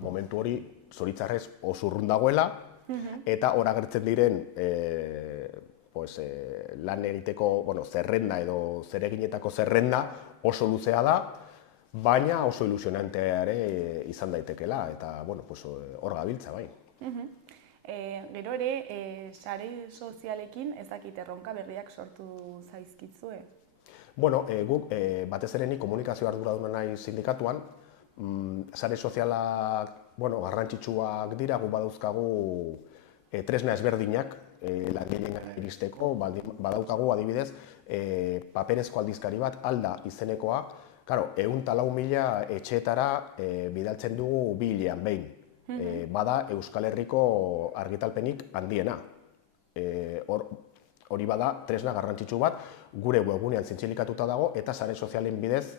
momentu hori zoritzarrez oso urrun dagoela, eta hor agertzen diren lan egiteko zerrenda edo zereginetako zerrenda oso luzea da, baina oso ilusionantea ere izan daitekeela, eta hor gabiltza bai. Gero ere, sare sozialekin ez dakit erronka berriak sortu zaizkitzue? Guk batez ere ni komunikazio arduraduna naiz sindikatuan, sare sozialak garrantzitsuak dira, guk badauzkagu tresna ezberdinak langileen iristeko, badaukagu adibidez paperezko aldizkari bat, Alda izenekoa, 104.000 etxeetara bidaltzen dugu 2 hilean behin. Bada Euskal Herriko argitalpenik handiena. Hori bada tresna garrantzitsu bat, gure webgunean zintzilikatuta dago, eta sare sozialen bidez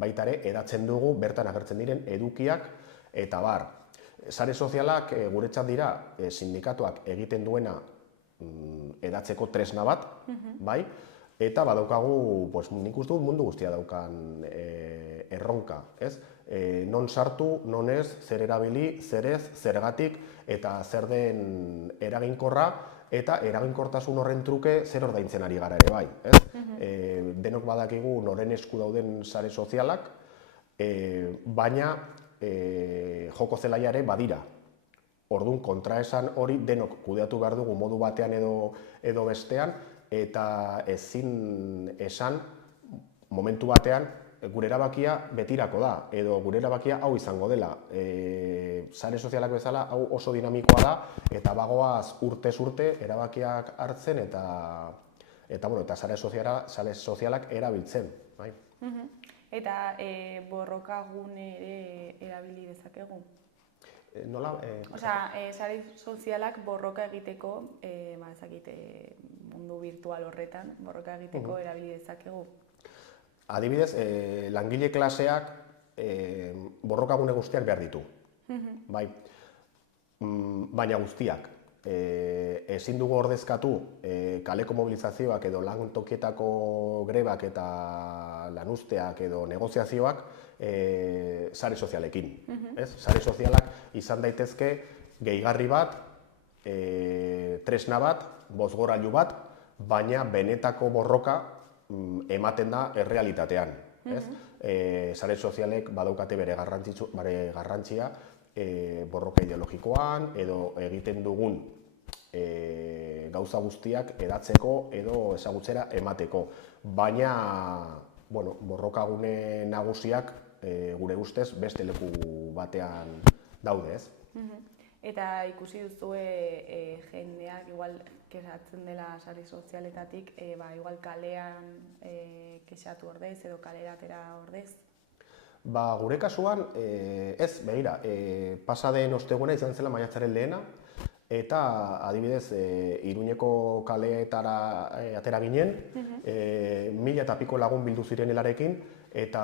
baita ere edatzen dugu bertan agertzen diren edukiak eta bar. Sare sozialak guretzat dira sindikatuak egiten duena edatzeko tresna bat, bai, eta badaukagu, nik uste dut mundu guztia daukan erronka, ez? Non sartu, non ez, zer erabili, zer ez, zergatik, eta zer den eraginkorra, eta eraginkortasun horren truke zer ordaintzen ari gara ere bai, ez? Denok badakigu noren esku dauden sare sozialak, baina joko zelaia ere badira. Orduan, kontraesan hori denok kudeatu behar dugu modu batean edo bestean, eta ezin esan momentu batean gure erabakia betirako da, edo gure erabakia hau izango dela. Sare sozialak bezala hau oso dinamikoa da, eta bagoaz urtez urte erabakiak hartzen eta sare sozialak erabiltzen. Eta borrokagune ere erabili dezakegu? Nola? Sare sozialak borroka egiteko, mundu virtual horretan, borroka egiteko erabili dezakegu? Adibidez, langile klaseak borrokagune guztiak behar ditu. Bai, baina guztiak. Ezin dugu ordezkatu kaleko mobilizazioak edo lan tokietako grebak eta lanuzteak edo negoziazioak sare sozialekin. Sare sozialak izan daitezke gehigarri bat, tresna bat, bozgorailu bat, baina benetako borroka ematen da errealitatean. Sare sozialek badaukate bere garrantzia borroka ideologikoan edo egiten dugun gauza guztiak edatzeko edo ezagutzera emateko. Baina borrokagune nagusiak gure ustez beste leku batean daude, ez? Eta ikusi duzue jendeak igual kexatzen dela sare sozialetatik, igual kalean kexatu ordez edo kaleratera ordez? Gure kasuan, ez, begira, pasaden osteguena izan zela maiatzaren lehena, eta adibidez, Iruñeko kaleetara atera ginen, 1000 eta piko lagun bildu ziren helarekin, eta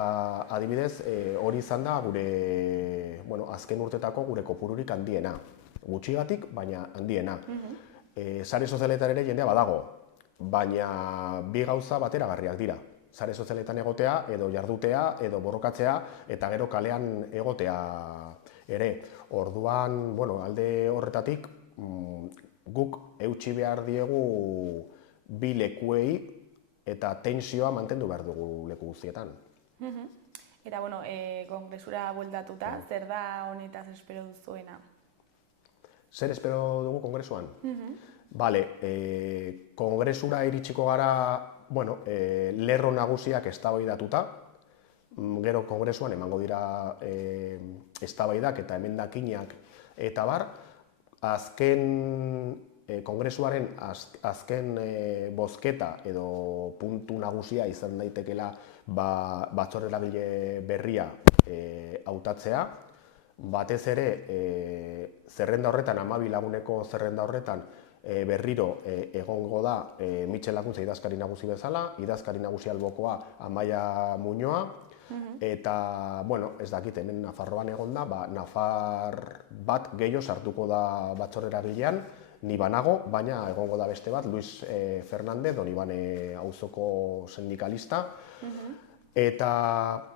adibidez, hori izan da gure, azken urtetako gure kopururik handiena. Gutxigatik, baina handiena. Sare sozialetan ere jendea badago, baina bi gauza bateragarriak dira. Sare sozialetan egotea, edo jardutea, edo borrokatzea, eta gero kalean egotea ere. Orduan, alde horretatik, guk eutsi behar diegu bi lekuei eta tensioa mantendu behar dugu leku guztietan. Eta, kongresura bueltatuta, zer da honetaz espero duzuena? Zer espero dugu kongresuan? Bale, kongresura iritsiko gara, lerro nagusiak eztabaidatuta, gero kongresuan emango dira eztabaidak eta emendakinak eta bar, kongresuaren azken bozketa edo puntu nagusia izan daitekela batzorde eragile berria hautatzea. Batez ere, zerrenda horretan, 12 laguneko zerrenda horretan, berriro egongo da Mitxel Lakuntza idazkari nagusi bezala, idazkari nagusi albokoa Amaia Muñoa, eta, ez dakit, hemen Nafarroan egon da, Nafar bat gehiago sartuko da batzorde eragilean, ni banago, baina egongo da beste bat, Luis Fernandez, Donibane auzoko sindikalista, eta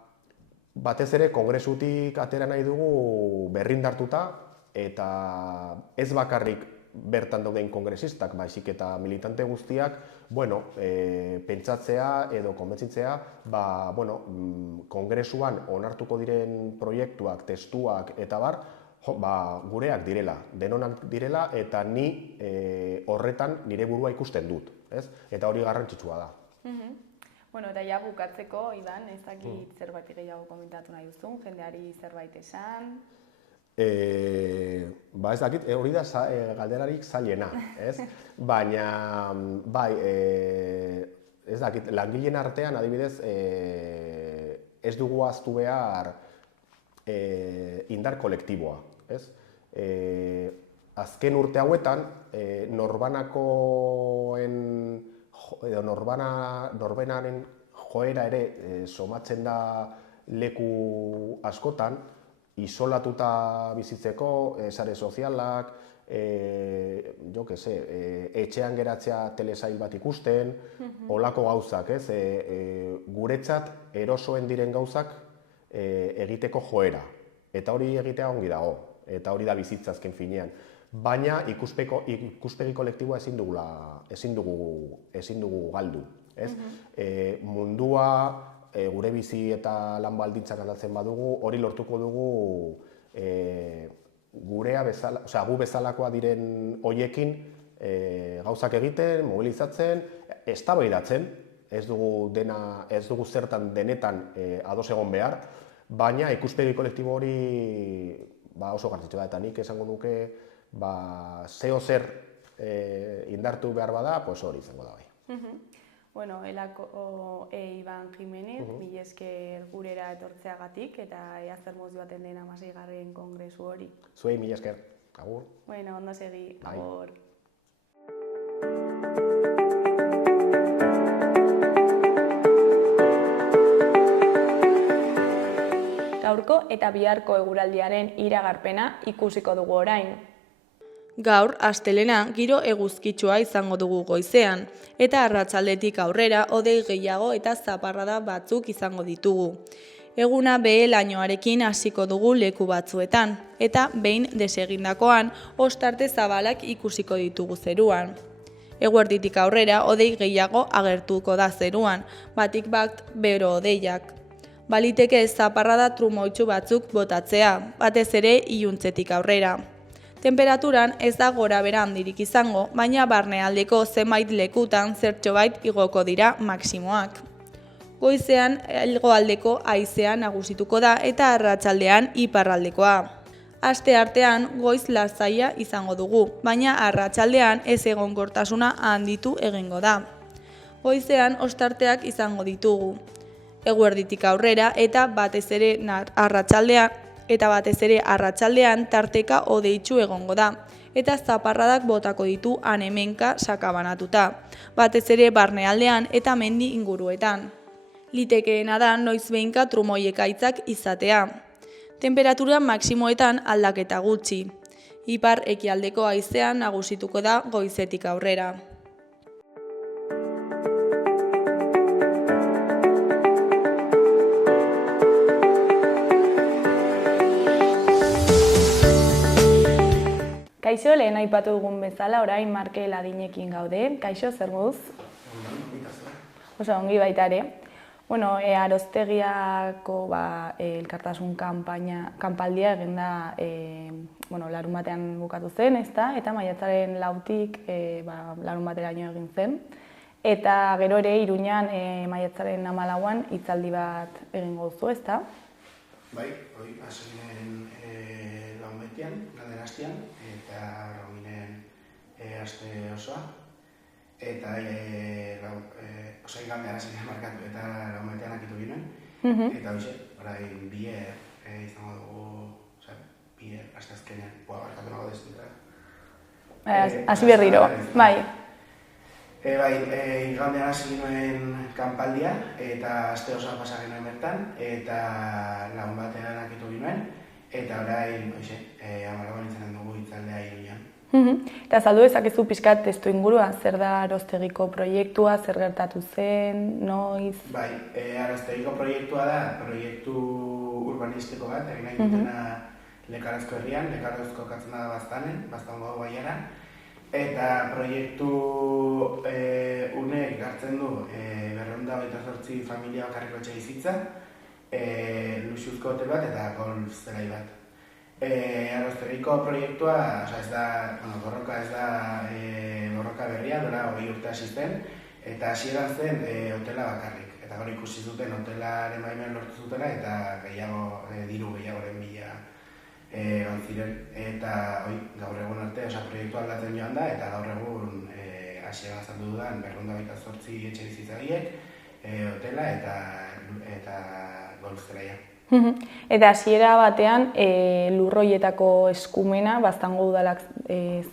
batez ere kongresutik atera nahi dugu berrindartuta, eta ez bakarrik bertan dauden kongresistak, baizik eta militante guztiak, pentsatzea edo konbentzitzea, kongresuan onartuko diren proiektuak, testuak eta bar, gureak direla, denonak direla, eta ni horretan nire burua ikusten dut, eta hori garrantzitsua da. Eta ja bukatzeko, Iban, ez dakit zerbait gehiago komentatu nahi duzun, jendeari zerbait esan? Ez dakit, hori da galderarik zailena, ez? Baina, bai, ez dakit, langileen artean adibidez ez dugu ahaztu behar indar kolektiboa, ez? Azken urte hauetan, norbenaren joera ere somatzen da leku askotan, isolatuta bizitzeko, sare sozialak, etxean geratzea telesail bat ikusten, holako gauzak, ez? Guretzat erosoen diren gauzak egiteko joera. Eta hori egitea ongi dago, eta hori da bizitza azken finean. Baina ikuspegi kolektiboa ezin dugu galdu. Mundua, gure bizi eta lan baldintzak aldatzen badugu, hori lortuko dugu gu bezalakoa diren hoiekin gauzak egiten, mobilizatzen, eztabaidatzen, ez dugu zertan denetan ados egon behar, baina ikuspegi kolektibo hori oso garrantzitsua da, eta nik esango nuke zeo zer indartu behar bada, hori izango da bai. Elako Iban Jimenez, mila esker gurera etortzeagatik eta ea zer moz joaten den 16. kongresu hori. Zuei mila esker, agur. Ondo segi, agur. gaurko eta biharko eguraldiaren iragarpena ikusiko dugu orain. Gaur, astelena, giro eguzkitsua izango dugu goizean, eta arratsaldetik aurrera hodei gehiago eta zaparrada batzuk izango ditugu. Eguna behe-lainoarekin hasiko dugu leku batzuetan, eta behin desegindakoan ostarte zabalak ikusiko ditugu zeruan. Eguerditik aurrera hodei gehiago agertuko da zeruan, batik bat bero hodeiak. Baliteke zaparrada trumoitsu batzuk botatzea, batez ere iluntzetik aurrera. Temperaturan ez da gorabehera handirik izango, baina barnealdeko zenbait lekutan zertxobait igoko dira maximoak. Goizean hegoaldeko haizea nagusituko da eta arratsaldean iparraldekoa. Asteartean goiz lasaia izango dugu, baina arratsaldean ezegonkortasuna handitu egingo da. Goizean ostarteak izango ditugu. Eguerditik aurrera eta batez ere arratsaldean tarteka hodeitsu egongo da, eta zaparradak botako ditu han-hemenka sakabanatuta, batez ere barnealdean eta mendi inguruetan. Litekeena da noizbehinka trumoi-ekaitzak izatea. Temperatura maximoetan aldaketa gutxi. Ipar ekialdeko haizea nagusituko da goizetik aurrera. Kaixo, lehen aipatu dugun bezala, orain Markel adinekin gaude. Kaixo, zer moduz? Oso, ongi baita ere. Bueno, Arostegiako elkartasun kanpaldia egin da larun batean bukatu zen, ezta? Eta maiatzaren 4tik larun bateraino egin zen. Eta gero ere Iruñan maiatzaren 14an hitzaldi bat egingo duzu, ezta? Bai, hasi ginen laun betian, galdera hastian, eta ginen aste osoa. Eta igandea hasi ginen markatu eta laun betean akitu ginen. Eta hoxe, orain bier izango dugu, bier asteazkenean, barkatu nago destuta. Hasi berriro, bai. Igandean hasi ginen kanpaldia eta aste osoa pasa genuen bertan, eta laun batean akitu ginen, eta orain, amargaban izanen dugu hitzaldea Iruñan. Eta azaldu dezakezu pixkat testu ingurua, zer da Arostegiko proiektua, zer gertatu zen, noiz? Bai, Arostegiko proiektua da proiektu urbanistiko bat, egin nahi dutena Lekarazko herrian, Lekarazko katzen da Baztango baiaran, eta proiektu unek gartzen du 228 familia bakarreko etxe bizitza, luxuzko hotel bat eta golf zelai bat. Arostegiko proiektua, borroka ez da borroka berria, dora 20 urte hasi zen, eta hasieran zen hotela bakarrik. Eta gaur ikusi zuten hotelaren baimen lortu zutela eta diru gehiagoren bila ziren. Eta gaur egun arte, proiektua aldatzen joan da, eta gaur egun hasieran azaldu dudan 228 etxe bizitzaiek, hotela eta golf zelaia. Eta hasiera batean lurroietako eskumena Baztango udalak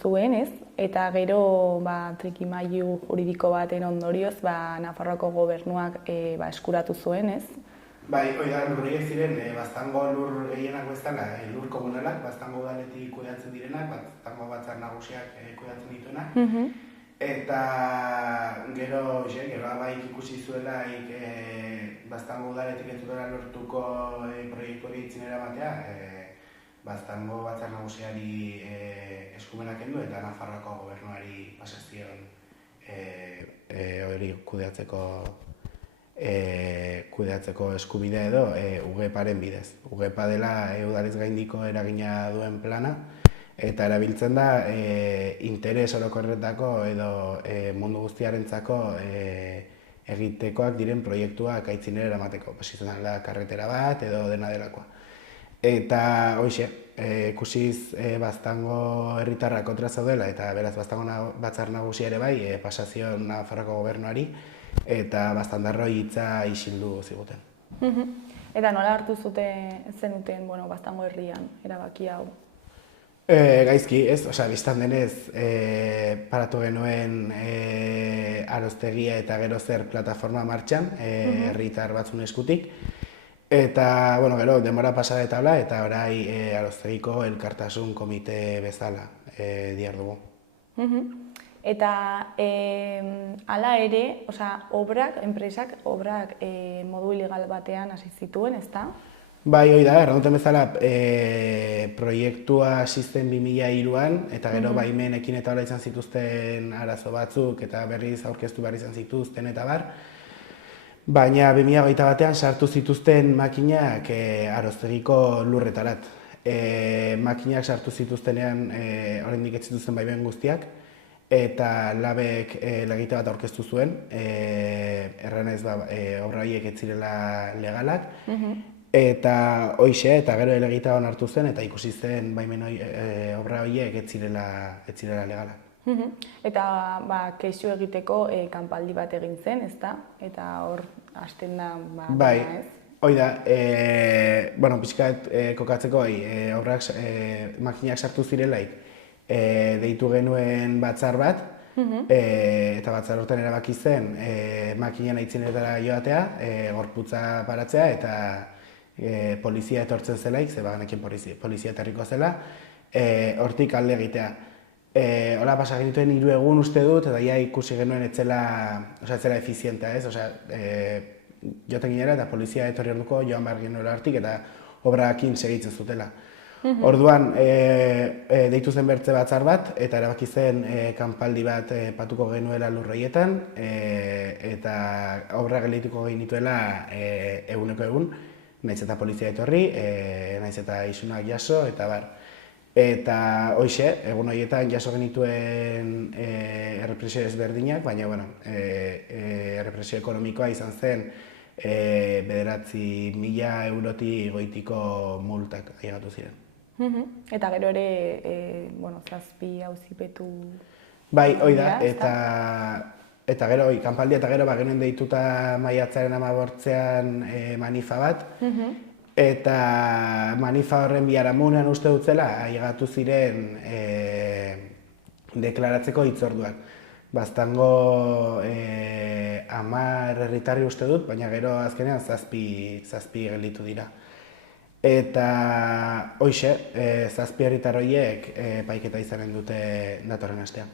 zuen, ez? Eta gero trikimailu juridiko baten ondorioz Nafarroako gobernuak eskuratu zuen, ez? Bai, lurroiek ziren Baztango lur gehienak bezala, lur komunalak, Baztango udaletik kudeatzen direnak, Baztango batzar nagusiak kudeatzen dituenak. Eta gero abaik ikusi zuela Baztango udaletik ez dutela lortuko proiektu hori itzinera batea, Baztango batzar nagusiari eskumenak kendu eta Nafarroako gobernuari pasazioan hori kudeatzeko eskubidea edo UGEParen bidez. UGEPa dela udalez gaindiko eragina duen plana, eta erabiltzen da interes orokorretako edo mundu guztiarentzako egitekoak diren proiektuak aitzinera eramateko. Izan da karretera bat edo dena delakoa. Eta hoxe, ikusiz Baztango herritarrak kontra zaudela eta beraz Baztango batzar nagusia ere bai pasazion Nafarroako gobernuari eta Baztandarroi hitza isildu ziguten. Eta nola hartu zenuten Baztango herrian erabaki hau? Gaizki, ez? Bistan denez, paratu genuen Arostegia eta gero zer plataforma martxan, herritar batzun eskutik, Eta, bueno, gero, denbora pasa eta bla, eta orai Aroztegiko elkartasun komite bezala dihardugu. Eta hala ere, enpresak obrak modu ilegal batean hasi zituen, ezta? Bai, hoi da, erranduten bezala, proiektua asisten 2003an, eta gero baimenekin eta hola izan zituzten arazo batzuk, eta berriz aurkeztu behar izan zituzten eta bar. Baina 2021 batean sartu zituzten makinak Aroztegiko lurretarat. Makinak sartu zituztenean oraindik ez zituzten baimen guztiak, eta labek legite bat aurkeztu zuen, erranez obra horiek ez zirela legalak, eta hoixe, eta gero legita hartu zen, eta ikusi zen baimen obra horiek ez zirela legalak. Eta kexu egiteko kanpaldi bat egin zen, ezta? Eta hor hasten da bai, ez? hoi da, pixkat kokatzeko obrak makinak sartu zirelaik, deitu genuen batzar bat, eta batzar horretan erabaki zen makinan aitzinetara joatea, gorputza paratzea, eta polizia etortzen zelaik, ze bagenekin polizia etorriko zela, hortik alde egitea. Hola pasa genituen 3 egun uste dut, eta ja ikusi genuen etzela efizientea, ez? Joten ginera eta polizia etorri orduko joan behar genuela hartik eta obrakin segitzen zutela. Orduan, deitu zen bertze batzar bat, eta erabaki zen kanpaldi bat patuko genuela lurroietan, eta obra geldituko genituela eguneko egun, nahiz eta polizia etorri, nahiz eta isunak jaso, eta bar. Eta hoixe, egun horietan jaso genituen errepresio ezberdinak, baina errepresio ekonomikoa izan zen 9.000 eurotik goitiko multak aigatu ziren. Eta gero ere, 7 auzipetu... Bai, hoi da, eta gero, kanpaldia eta gero genuen deituta maiatzaren 18an manifa bat, eta manifa horren biharamunean uste dutzela, aigatu ziren deklaratzeko hitzorduak. Baztango 10 herritarri uste dut, baina gero azkenean 7 gelditu dira. Eta hoixe, 7 herritar horiek epaiketa izanen dute datorren astean.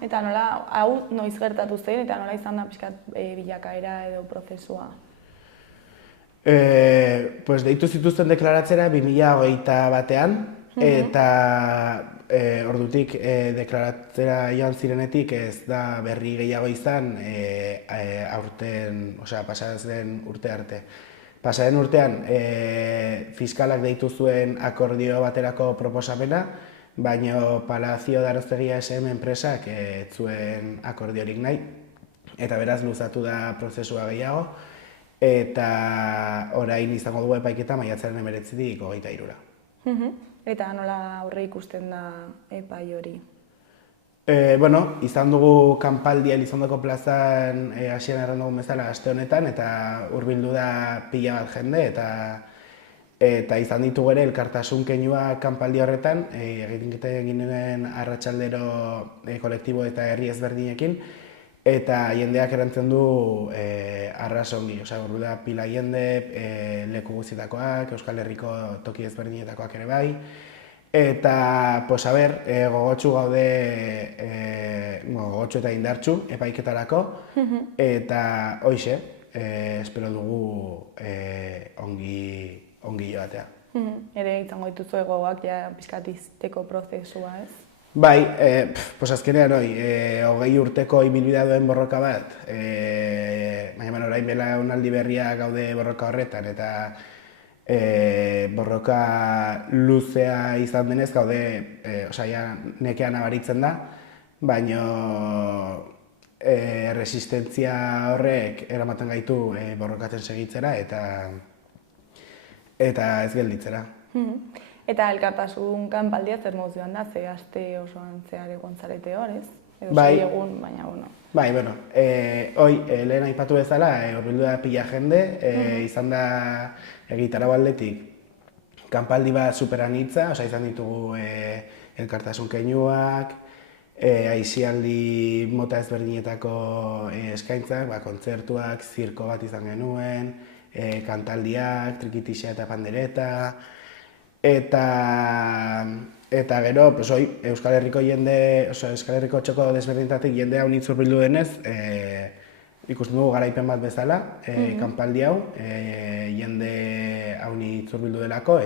Eta nola, hau noiz gertatu zen, eta nola izan da pixkat bilakaera edo prozesua? Deitu zituzten deklaratzera 2021 batean, eta ordutik deklaratzera joan zirenetik ez da berri gehiago izan pasaden urte arte. Pasaden urtean fiskalak deitu zuen akordio baterako proposamena, baina Palacio de Aroztegia SM enpresak ez zuen akordiorik nahi, eta beraz luzatu da prozesua gehiago, eta orain izango dugu epaiketa maiatzaren 19tik 23ra. Eta nola aurre ikusten da epai hori? Izan dugu kanpaldia Elizondoko plazan hasieran erran dugun bezala aste honetan, eta hurbildu da pila bat jende, eta izan ditugu ere elkartasun keinua kanpaldi horretan, egiten ginen arratsaldero kolektibo eta herri ezberdinekin, eta jendeak erantzen du arrasongi, hurbildu da pila jende, leku guztietakoak, Euskal Herriko toki ezberdinetakoak ere bai, eta, gogotsu gaude, gogotsu eta indartsu epaiketarako, eta hoixe, espero dugu ongi joatea. Ere izango dituzu gogoak pixkatizteko prozesua, ez? Bai, azkenean 20 urteko ibilbidea duen borroka bat, baina orain belaunaldi berria gaude borroka horretan, eta borroka luzea izan denez gaude, nekean nabaritzen da, baina resistentzia horrek eramaten gaitu borrokatzen segitzera eta ez gelditzera. Eta elkartasun kanpaldia zer moduz joan da, ze aste osoan zehar egon zarete hor, ez? Edo Bai. 6 egun, baina Bai, lehen aipatu bezala, hurbildu da pila jende, izan da egitarau aldetik kanpaldi bat superanitza, izan ditugu elkartasun keinuak, aisialdi mota ezberdinetako eskaintzak, kontzertuak, zirko bat izan genuen, kantaldiak, trikitixa eta pandereta, eta gero, pues, Euskal Herriko Euskal Herriko txoko desberdintatik jende hau nitz hurbildu denez, ikusten dugu garaipen bat bezala, kanpaldi hau, jende hau nitz hurbildu delako,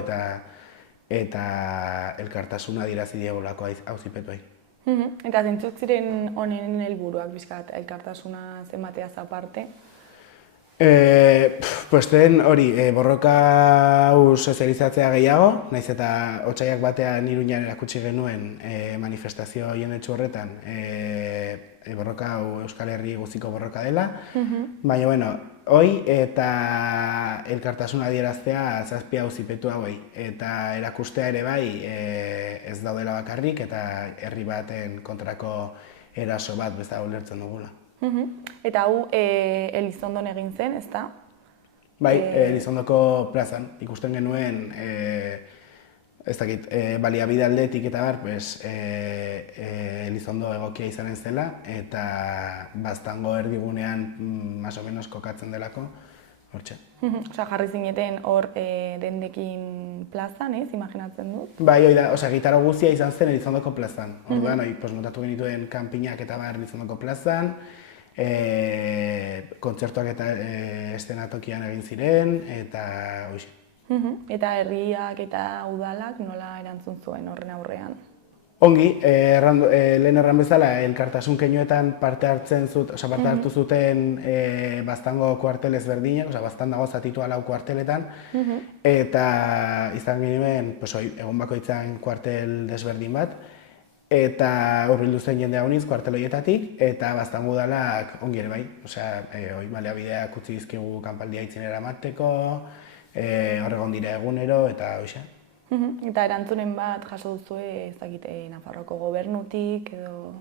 eta elkartasuna dirazi diegolako auzipetuei. Eta zintzuk ziren honen helburuak bizkat elkartasuna zenbateaz aparte? Pues hori, borroka hau sozializatzea gehiago, naiz eta otsaiak batean Iruñan erakutsi genuen manifestazio jendetsu horretan, borroka hau Euskal Herri guztiko borroka dela, baina bueno, hoi eta elkartasuna adieraztea zazpi auzipetu hauei, eta erakustea ere bai ez daudela bakarrik eta herri baten kontrako eraso bat bezala ulertzen dugula. Eta hau Elizondon egin zen, ezta? Bai, Elizondoko plazan, ikusten genuen, ez dakit, baliabide aldetik eta bar, Elizondo egokia izanen zela, eta Baztango erdigunean más o menos kokatzen delako, hortxe. Osa, jarri zineten hor dendekin plazan, ez, imaginatzen dut? Bai, hoi da, gitaro guztia izan zen Elizondoko plazan. Orduan, montatu genituen kanpinak eta bar Elizondoko plazan, kontzertuak eta estenatokian egin ziren, eta hoxe. Eta herriak eta udalak nola erantzun zuen horren aurrean? Ongi, lehen erran bezala, elkartasun keinuetan parte hartu zuten Baztango kuartel ezberdinak, Baztan dago zatitua 4 kuarteletan, eta izan genuen, egon bakoitzan kuartel desberdin bat, eta hurbildu zen jende hauniz kuartel horietatik, eta Baztango udalak ongi ere bai, baliabideak utzi dizkigu kanpaldia itzinera emateko, horregon dira egunero, eta hoxe. Eta erantzunen bat jaso duzue, Nafarroko gobernutik edo...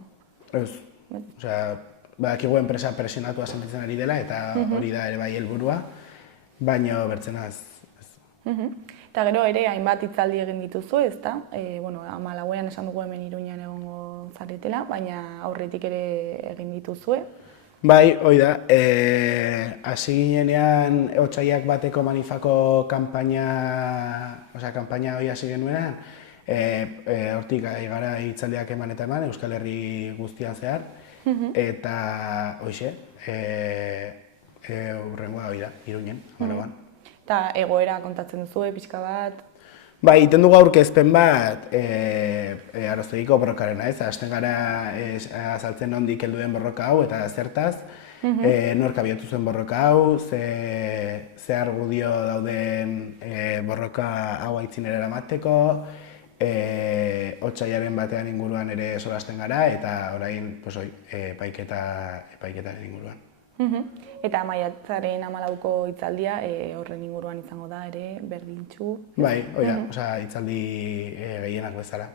Ez, badakigu enpresa presionatua sentitzen ari dela, eta hori da ere bai helburua, baina bertzena ez. Eta gero ere hainbat hitzaldi egin dituzu, ezta? 14ean esan dugu hemen Iruñan egongo zaretela, baina aurretik ere egin dituzue. Bai, hoi da, hasi ginenean otsaiak bateko manifako kanpaina hori hasi genuenean, hortik gara hitzaldiak eman eta eman, Euskal Herri guztian zehar, eta hoxe, hurrengoa hori da, Iruñen, Amalagoan. Eta egoera kontatzen duzu, pixka bat? Bai, iten dugu aurkezpen bat Aroztegiko borrokarena, ez? Hasten gara azaltzen nondik heldu den borroka hau eta zertaz, nork abiatu zuen borroka hau, ze argudio dauden borroka hau aitzinera eramateko, otsaiaren batean inguruan ere solasten gara, eta orain epaiketaren inguruan. Eta maiatzaren 14ko hitzaldia horren inguruan izango da ere, berdintxu. Bai, hitzaldi gehienak bezala,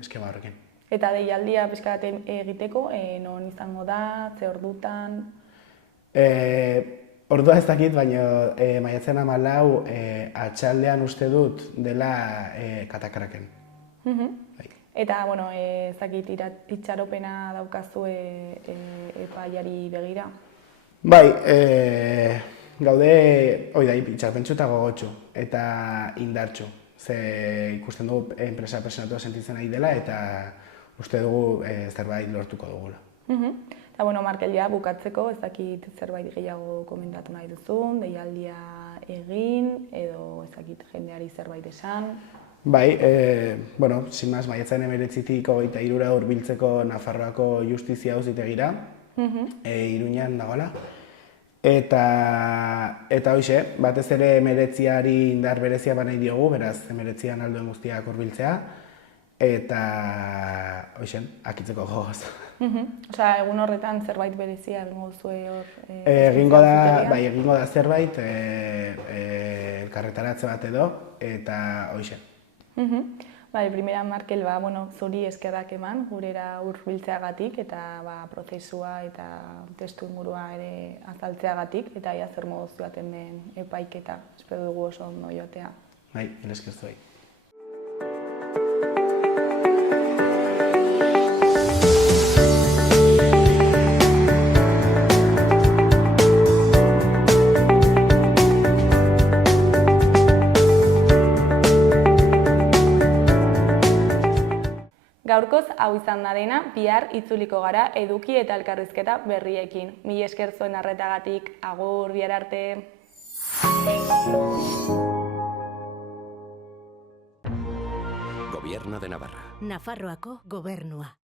eskema horrekin. Eta deialdia pixka bat egiteko, non izango da, ze ordutan? Ordua ez dakit, baina maiatzen 14 atxaldean uste dut dela Katakraken. Eta, ez dakit itxaropena daukazue epaiari begira? Bai, gaude, itxarpentsu eta gogotsu, eta indartsu. Ze ikusten dugu enpresa presionatua sentitzen ari dela, eta uste dugu zerbait lortuko dugula. Eta, Markel, bukatzeko, ez dakit zerbait gehiago komentatu nahi duzun, deialdia egin, edo ez dakit jendeari zerbait esan. Bai, sin más, maiatzaren 19tik 23ra hurbiltzeko Nafarroako justizia auzitegira, Iruñan dagoela. Eta hoxe, batez ere 19ari indar berezia banai diogu, beraz 19an alduen guztiak hurbiltzea, eta hoxen, akitzeko gogoz. Egun horretan zerbait berezia egingo zuen hor? Egingo da zerbait, elkarretaratze bat edo, eta hoxe. Primera, Markel, zuri eskerrak eman, gurera hurbiltzeagatik eta prozesua eta testu ingurua ere azaltzeagatik, eta ia zer moduz joaten den epaiketa, espero dugu oso ondo joatea. Bai, esker zuei. Gaurkoz hau izan da dena, bihar itzuliko gara eduki eta elkarrizketa berriekin. Mila esker zuen arretagatik, agur, bihar arte. Gobierno de Navarra. Nafarroako gobernua.